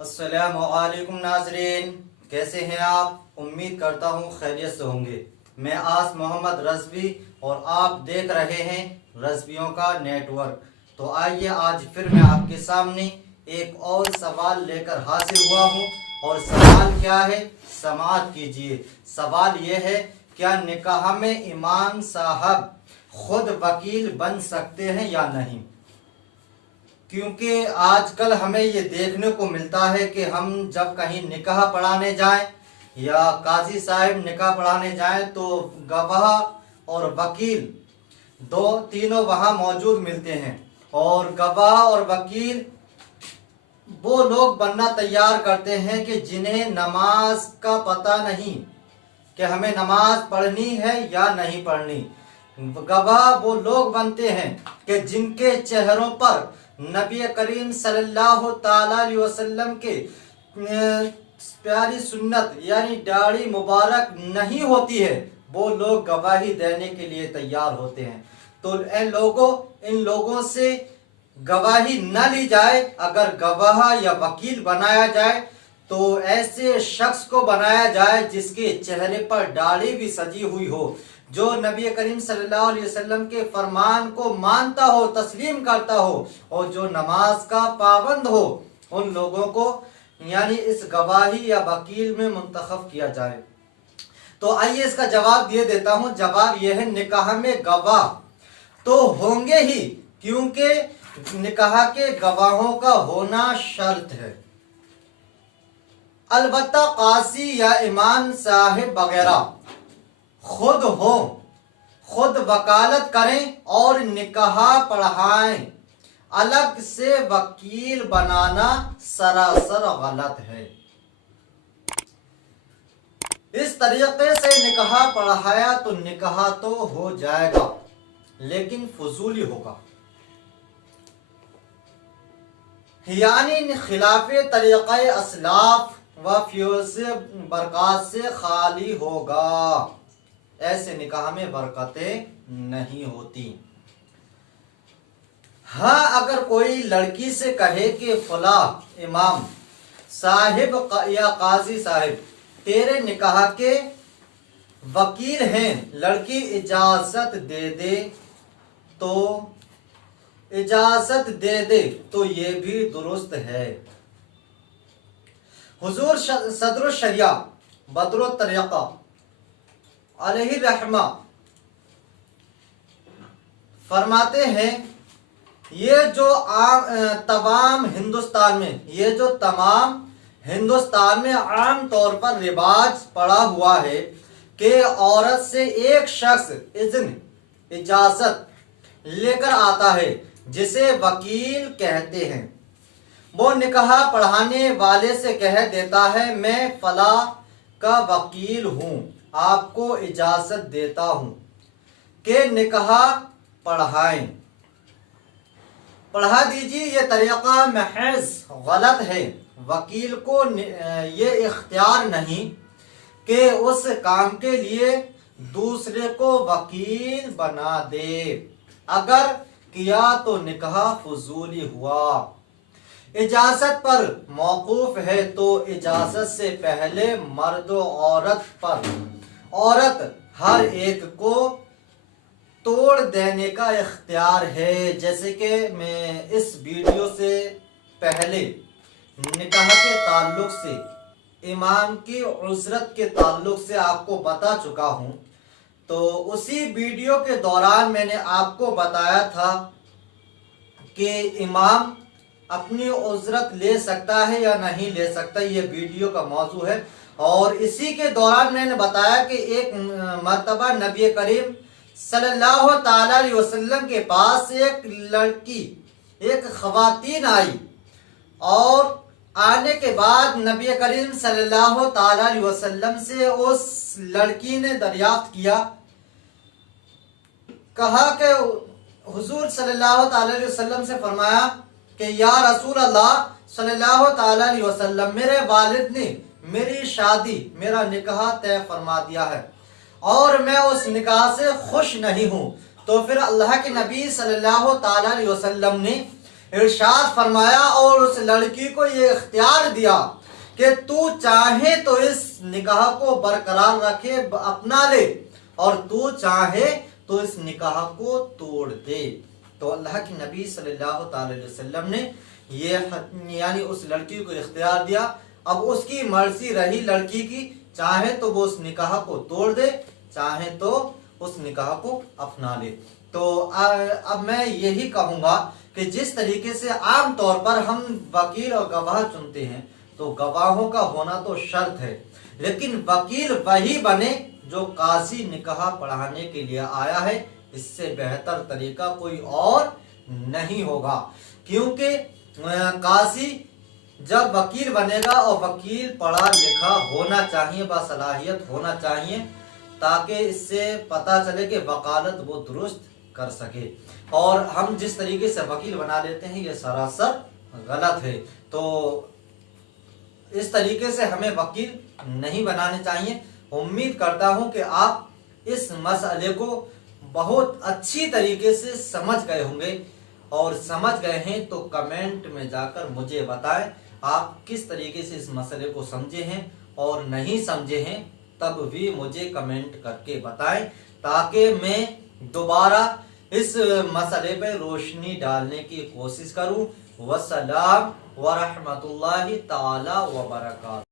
अस्सलामुअलैकुम नाज़रीन, कैसे हैं आप? उम्मीद करता हूँ खैरियत से होंगे। मैं आस मोहम्मद रज़वी और आप देख रहे हैं रज़वियों का नेटवर्क। तो आइए आज फिर मैं आपके सामने एक और सवाल लेकर हाजिर हुआ हूँ। और सवाल क्या है, समाअत कीजिए। सवाल ये है, क्या निकाह में इमाम साहब खुद वकील बन सकते हैं या नहीं? क्योंकि आजकल हमें ये देखने को मिलता है कि हम जब कहीं निकाह पढ़ाने जाएं या काजी साहब निकाह पढ़ाने जाएं तो गवाह और वकील दो तीनों वहां मौजूद मिलते हैं। और गवाह और वकील वो लोग बनना तैयार करते हैं कि जिन्हें नमाज का पता नहीं कि हमें नमाज पढ़नी है या नहीं पढ़नी। गवाह वो लोग बनते हैं कि जिनके चेहरों पर नबी करीम सल्लल्लाहु ताला अलैहि वसल्लम के प्यारी सुन्नत यानी दाढ़ी मुबारक नहीं होती है, वो लोग गवाही देने के लिए तैयार होते हैं। तो इन लोगों से गवाही न ली जाए। अगर गवाह या वकील बनाया जाए तो ऐसे शख्स को बनाया जाए जिसके चेहरे पर दाढ़ी भी सजी हुई हो, जो नबी करीम सल्लल्लाहु अलैहि वसल्लम के फरमान को मानता हो, तस्लीम करता हो और जो नमाज का पाबंद हो। उन लोगों को यानी इस गवाही या वकील में मुंतखब किया जाए। तो आइए इसका जवाब दे देता हूं। जवाब यह है, निकाह में गवाह तो होंगे ही, क्योंकि निकाह के गवाहों का होना शर्त है। अलबत्ता कासी या इमाम साहिब वगैरह खुद हो, खुद वकालत करें और निकाह पढ़ाएं। अलग से वकील बनाना सरासर गलत है। इस तरीके से निकाह पढ़ाया तो निकाह तो हो जाएगा, लेकिन फजूली होगा, यानी खिलाफे तरीक़े असलाफ व फ्यूज़ बरक़ात से खाली होगा। ऐसे निकाह में बरकतें नहीं होती। हाँ, अगर कोई लड़की से कहे कि फला इमाम साहिब या काजी साहिब तेरे निकाह के वकील हैं, लड़की इजाजत दे दे तो ये भी दुरुस्त है। हुजूर सदरुल शरिया बदरुत तरीक़ा अलैहि रहमा फरमाते हैं, ये जो तमाम हिंदुस्तान में आम तौर पर रिवाज पड़ा हुआ है कि औरत से एक शख्स इजाजत लेकर आता है जिसे वकील कहते हैं। वो निकाह पढ़ाने वाले से कह देता है, मैं फला का वकील हूं, आपको इजाजत देता हूं कि निकाह पढ़ा दीजिए। ये तरीका महज गलत है। वकील को ये इख्तियार नहीं कि उस काम के लिए दूसरे को वकील बना दे। अगर किया तो निकाह फजूली हुआ। इजाजत पर मौकूफ है तो इजाजत से पहले मर्द औरत हर एक को तोड़ देने का इख्तियार है। जैसे कि मैं इस वीडियो से पहले निकाह के ताल्लुक से, इमाम की उज़रत के ताल्लुक से आपको बता चुका हूं। तो उसी वीडियो के दौरान मैंने आपको बताया था कि इमाम अपनी उज़रत ले सकता है या नहीं ले सकता, ये वीडियो का मौजू है। और इसी के दौरान मैंने बताया कि एक मर्तबा नबी करीम सल्लल्लाहु ताला अलैहि वसल्लम के पास एक लड़की, एक ख़वातीन आई और आने के बाद नबी करीम सल्लल्लाहु ताला अलैहि वसल्लम से उस लड़की ने दरियाफ्त किया, कहा कि हुजूर सल्लल्लाहु ताला अलैहि वसल्लम से फरमाया कि या रसूल अल्लाह सल्लल्लाहु ताला अलैहि वसल्लम, मेरे वालिद ने मेरी शादी, मेरा निकाह तय फरमा दिया है और मैं उस निकाह से खुश नहीं हूँ। तो फिर अल्लाह के नबी सल्लल्लाहु ताला अलैहि वसल्लम ने इरशाद फरमाया और उस लड़की को ये इख्तियार दिया कि तू चाहे तो इस निकाह को बरकरार रखे, अपना ले, और तू चाहे तो इस निकाह को तोड़ दे। तो अल्लाह के नबी सल्लल्लाहु अलैहि वसल्लम ने ये यानी उस लड़की को इख्तियार दिया। अब उसकी मर्जी रही लड़की की, चाहे तो वो उस निकाह को तोड़ दे, चाहे तो उस निकाह को अपना ले। तो अब मैं यही कहूँगा कि जिस तरीके से आम तौर पर हम वकील और गवाह चुनते हैं, तो गवाहों का होना तो शर्त है, लेकिन वकील वही बने जो काजी निकाह पढ़ाने के लिए आया है। इससे बेहतर तरीका कोई और नहीं होगा, क्योंकि काजी जब वकील बनेगा और वकील पढ़ा लिखा होना चाहिए, बासलाहियत होना चाहिए, ताकि इससे पता चले कि वकालत वो दुरुस्त कर सके। और हम जिस तरीके से वकील बना लेते हैं ये सरासर गलत है। तो इस तरीके से हमें वकील नहीं बनाने चाहिए। उम्मीद करता हूं कि आप इस मसले को बहुत अच्छी तरीके से समझ गए होंगे, और समझ गए हैं तो कमेंट में जाकर मुझे बताएं आप किस तरीके से इस मसले को समझे हैं, और नहीं समझे हैं तब भी मुझे कमेंट करके बताएं, ताकि मैं दोबारा इस मसले पर रोशनी डालने की कोशिश करूं। वस्सलाम व रहमतुल्लाहि ताला व बरकातहू।